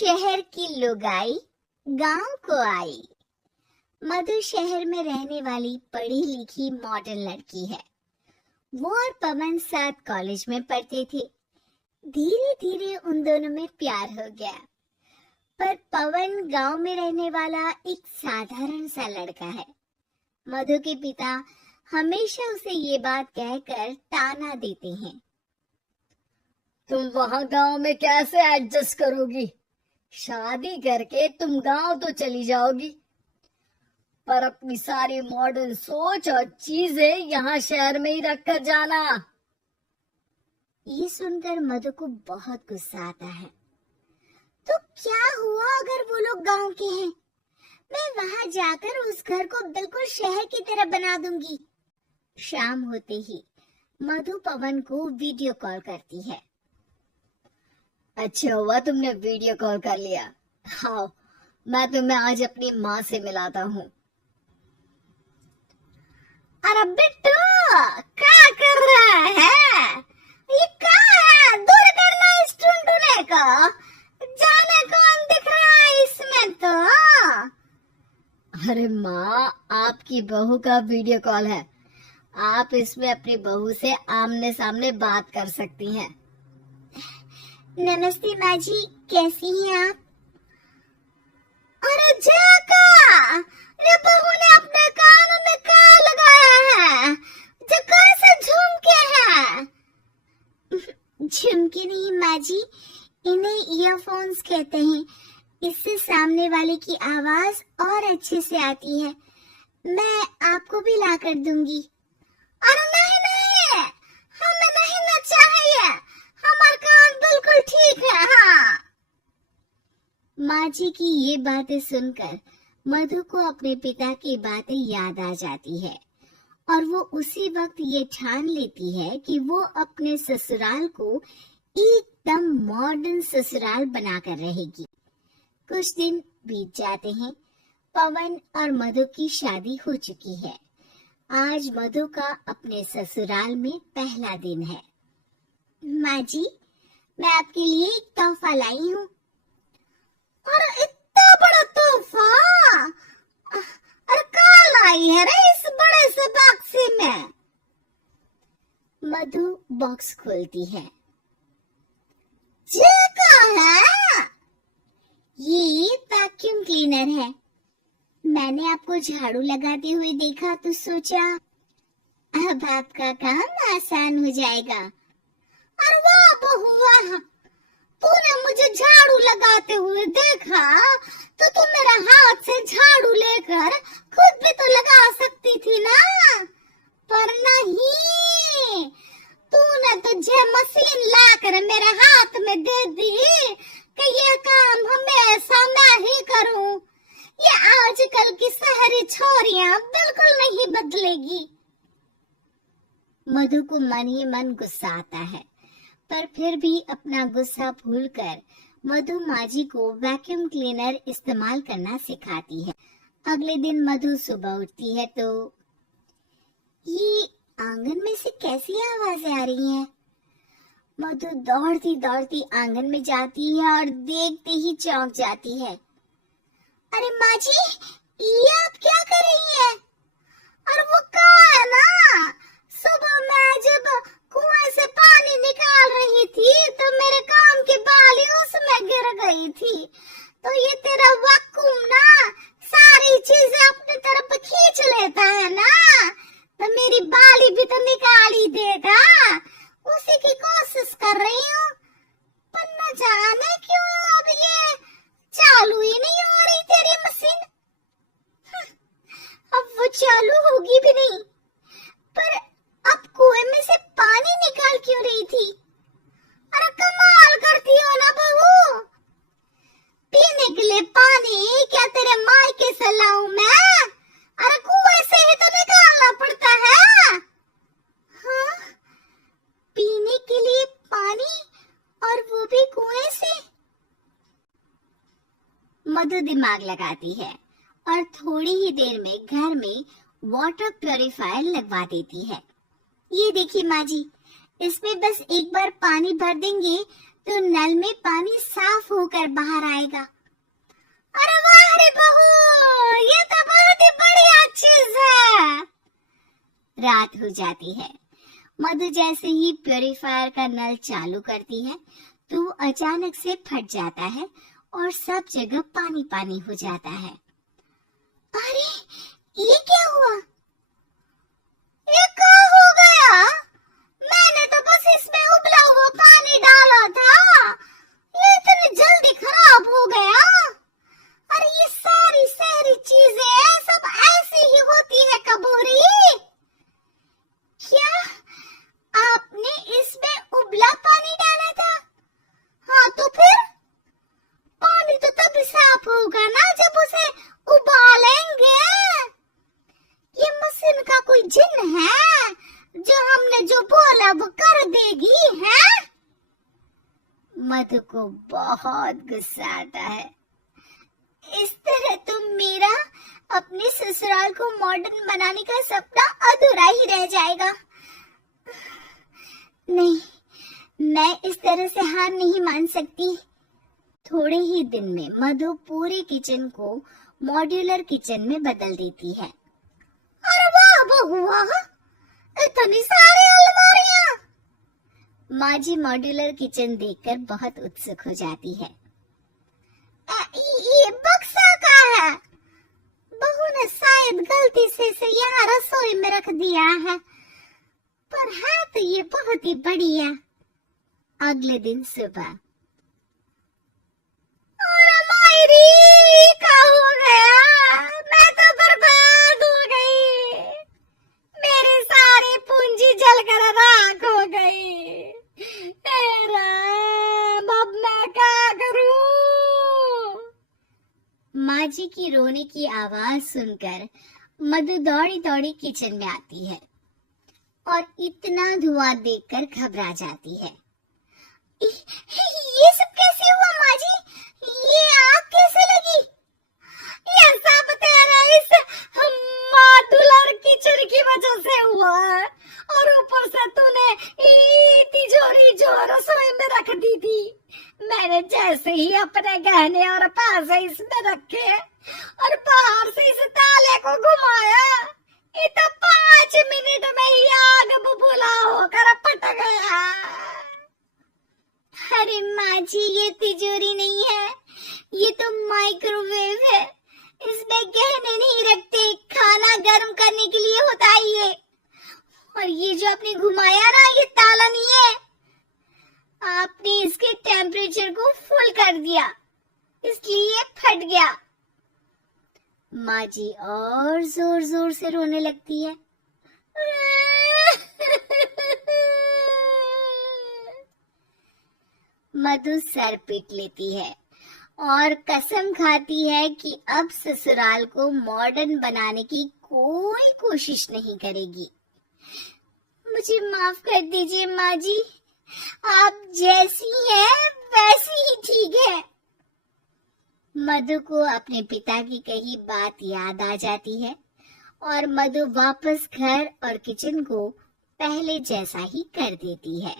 शहर की लुगाई गांव को आई। मधु शहर में रहने वाली पढ़ी लिखी मॉडर्न लड़की है। वो और पवन साथ कॉलेज में पढ़ते थे। धीरे धीरे उन दोनों में प्यार हो गया। पर पवन गांव में रहने वाला एक साधारण सा लड़का है। मधु के पिता हमेशा उसे ये बात कहकर ताना देते हैं, तुम वहां गांव में कैसे एडजस्ट करोगी? शादी करके तुम गांव तो चली जाओगी, पर अपनी सारी मॉडर्न सोच और चीजें यहाँ शहर में ही रख कर जाना। ये सुनकर मधु को बहुत गुस्सा आता है। तो क्या हुआ अगर वो लोग गांव के हैं? मैं वहां जाकर उस घर को बिल्कुल शहर की तरह बना दूंगी। शाम होते ही मधु पवन को वीडियो कॉल करती है। अच्छा हुआ तुमने वीडियो कॉल कर लिया। हाँ, मैं तुम्हें आज अपनी माँ से मिलाता हूँ। अरे बिट्टू, क्या कर रहा है? ये क्या है? दूर करना इस टुनटुने को। जाने कौन दिख रहा है इसमें तो? अरे माँ, आपकी बहू का वीडियो कॉल है। आप इसमें अपनी बहू से आमने सामने बात कर सकती हैं। नमस्ते माँ जी, कैसी हैं आप? अरे जका, ये बहू ने अपने कान में क्या लगाया है? जो कैसे झुमके हैं? झुमके नहीं माँ जी, इन्हें ईयरफोन्स कहते हैं। इससे सामने वाले की आवाज और अच्छे से आती है। मैं आपको भी ला कर दूंगी। अरे नहीं नहीं, हमें नहीं ना चाहिए। हमारा कान बिल्कुल ठीक है। हाँ। माँ जी की ये बातें सुनकर मधु को अपने पिता की बातें याद आ जाती है और वो उसी वक्त ये ठान लेती है कि वो अपने ससुराल को एकदम मॉडर्न ससुराल बनाकर रहेगी। कुछ दिन बीत जाते हैं। पवन और मधु की शादी हो चुकी है। आज मधु का अपने ससुराल में पहला दिन है। माँ जी, मैं आपके लिए एक तोहफा लाई हूँ। और इतना बड़ा तोहफा? अरे कहाँ लाई है रे इस बड़े से बक्से में? मधु बॉक्स खोलती है। ये क्या है? ये वैक्यूम क्लीनर है। मैंने आपको झाड़ू लगाते हुए देखा तो सोचा अब आपका काम आसान हो जाएगा। अरे वाह बहू वाह, तूने मुझे झाड़ू लगाते हुए देखा तो तू मेरा हाथ से झाड़ू लेकर खुद भी तो लगा सकती थी ना। पर नहीं, तूने तुझे मशीन लाकर मेरे हाथ में दे दी कि ये काम हमेशा मैं ही करूं। ये आजकल की शहरी छोरियां बिल्कुल नहीं बदलेगी। मधु को मन ही मन गुस्सा आता है, पर फिर भी अपना गुस्सा भूलकर मधु माँ जी को वैक्यूम क्लीनर इस्तेमाल करना सिखाती है। अगले दिन मधु सुबह उठती है तो ये आंगन में से कैसी आवाजें आ रही हैं? मधु दौड़ती दौड़ती आंगन में जाती है और देखते ही चौंक जाती है। अरे माँ जी, ये आप क्या कर रही है? और वो कहाँ है ना? सुबह मैं जब कुएं से पानी निकाल रही थी तो मेरे काम की बाली उसमें गिर गई थी। तो ये तेरा वैक्यूम ना सारी चीजें अपनी तरफ खींच लेता है ना, तो मेरी बाली भी तो निकाल ही देगा। उसी की कोशिश कर रही हूँ, पर न जाने क्यों अब ये चालू ही नहीं हो रही तेरी मशीन। अब वो चालू होगी भी नहीं। पर अब कुएं में से पानी निकाल क्यों रही थी? अरे कमाल करती हो ना बहू। पीने के लिए पानी क्या तेरे मायके से लाऊं मैं? अरे कुएं से ही तो निकालना पड़ता है। हाँ, पीने के लिए पानी और वो भी कुएं से? मधु दिमाग लगाती है और थोड़ी ही देर में घर में वाटर प्यूरिफायर लगवा देती है। ये देखिए माँ जी, इसमें बस एक बार पानी भर देंगे तो नल में पानी साफ होकर बाहर आएगा। अरे वाह रे बहू, ये तो बहुत ही बढ़िया चीज है। रात हो जाती है। मधु जैसे ही प्यूरिफायर का नल चालू करती है तो वो अचानक से फट जाता है और सब जगह पानी पानी हो जाता है। अरे ये क्या हुआ? ये क्या हो गया? मैंने तो बस इसमें उबला हुआ पानी डाला था, ये इतनी जल्दी खराब हो गया। अरे ये सारी सारी चीजें सब ऐसी ही होती है कबूरी। क्या आपने इसमें उबला पानी डाला था? हाँ तो फिर पानी तो तभी साफ होगा ना जब उसे उबालेंगे। ये मशीन का कोई जिन है जो हमने जो बोला वो कर देगी है? मधु को बहुत गुस्सा आता है। इस तरह तो मेरा अपने ससुराल को मॉडर्न बनाने का सपना अधूरा ही रह जाएगा। नहीं, मैं इस तरह से हार नहीं मान सकती। थोड़े ही दिन में मधु पूरे किचन को मॉड्यूलर किचन में बदल देती है। अरे वाह बहुआ, इतनी सारी अलमारियां। माँ जी मॉड्यूलर किचन देखकर बहुत उत्सुक हो जाती है। ये बक्सा का है, बहू ने शायद गलती से इसे यहाँ रसोई में रख दिया है, पर है तो ये बहुत ही बढ़िया। अगले दिन सुबह, और मायरी क्या हो गया? मैं तो बर्बाद हो गई, मेरी सारी पूंजी जलकर राख हो गई। अब मैं क्या करूं? माँ जी की रोने की आवाज सुनकर मधु दौड़ी दौड़ी किचन में आती है और इतना धुआं देखकर घबरा जाती है। ये सब कैसे हुआ माँ जी? ये आग कैसे लगी? ये सब तेरा इस मॉड्यूलर किचन की वजह से हुआ है, और ऊपर से तूने तिजोरी जो रसोई में रख दी थी, मैंने जैसे ही अपने गहने और पैसे इसमें रखे और बाहर से इस ताले को घुमाया, ये तो 5 मिनट में ही आग बुबूला होकर पट गया। अरे माँ जी, ये तिजोरी नहीं है, ये तो माइक्रोवेव है। इसमें गहने नहीं रखते, खाना गर्म करने के लिए होता है ये। और ये जो आपने घुमाया ना, ये ताला नहीं है, आपने इसके टेम्परेचर को फुल कर दिया, इसलिए फट गया। माँ जी और जोर जोर से रोने लगती है। मधु सर पीट लेती है और कसम खाती है कि अब ससुराल को मॉडर्न बनाने की कोई कोशिश नहीं करेगी। मुझे माफ कर दीजिए माँ जी, आप जैसी हैं वैसी ही ठीक है। मधु को अपने पिता की कही बात याद आ जाती है और मधु वापस घर और किचन को पहले जैसा ही कर देती है।